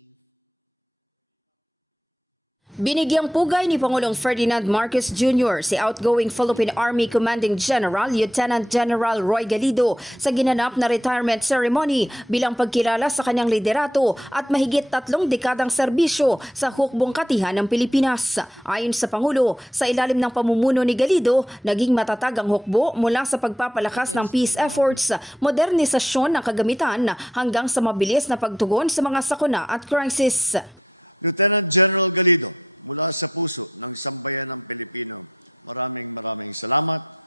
Eve Binigyang pugay ni Pangulong Ferdinand Marcos Jr. si outgoing Philippine Army Commanding General Lieutenant General Roy Galido sa ginanap na retirement ceremony bilang pagkilala sa kanyang liderato at mahigit tatlong dekadang serbisyo sa hukbong katihan ng Pilipinas. Ayon sa Pangulo, sa ilalim ng pamumuno ni Galido, naging matatag ang hukbo mula sa pagpapalakas ng peace efforts, modernisasyon ng kagamitan hanggang sa mabilis na pagtugon sa mga sakuna at crisis. Lieutenant General Galido, mula sa puso ng sambayan ng Pilipino, maraming maraming salamat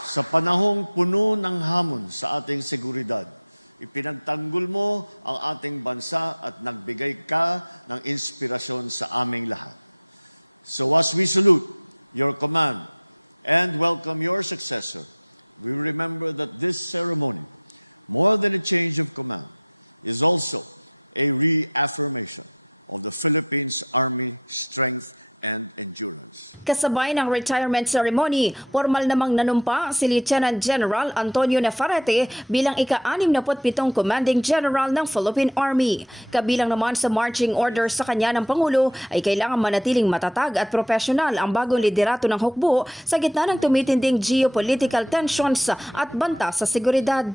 sa panahong puno ng hamon sa ating seguridad. Ipinagtanggol mo ang ating bansa at nagbigay ka ng inspirasyon sa aming lahat. So as we salute your command and welcome your successor, we remember that this ceremony, more than a change of command, is also a reaffirmation of the Philippines Army strength and endurance. Kasabay ng retirement ceremony, formal namang nanumpa si Lieutenant General Antonio Navarrete bilang ika-67 Commanding General ng Philippine Army. Kabilang naman sa marching orders sa kanya ng Pangulo ay kailangan manatiling matatag at profesional ang bagong liderato ng hukbo sa gitna ng tumitinding geopolitical tensions at banta sa seguridad.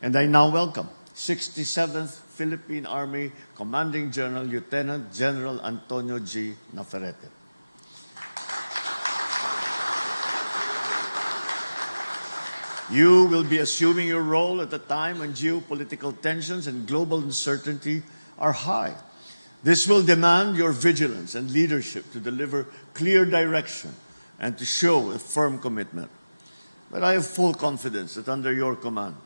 And I now welcome 67th Philippine Army Commanding General Lieutenant General Antonio G. Navarrete. You will be assuming your role at a time when geopolitical tensions and global uncertainty are high. This will demand your vigilance and leadership to deliver clear direction and to show a firm commitment. But I have full confidence that under your command,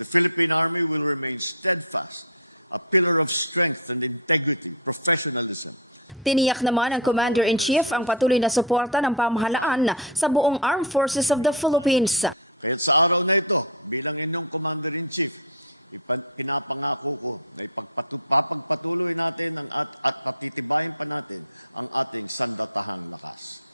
the Philippine Army will remain steadfast, a pillar of strength and integrity, professionalism, Tiniyak naman ng Commander-in-Chief ang patuloy na suporta ng pamahalaan sa buong Armed Forces of the Philippines. Kaya't sa araw na ito, bilang inyong Commander-in-Chief, pinapangako ko na ipagpatu- papagpatuloy natin ang at, at patitibayin pa natin ang ating sandatahang lakas.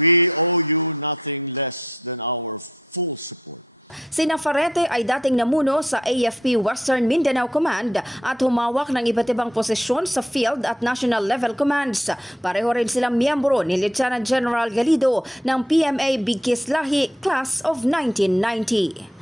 We owe you nothing less than our full support. Si Nafarete ay dating namuno sa AFP Western Mindanao Command at humawak ng iba't ibang posisyon sa field at national level commands. Pareho rin silang miyembro ni Lieutenant General Galido ng PMA Bigkis Lahi Class of 1990.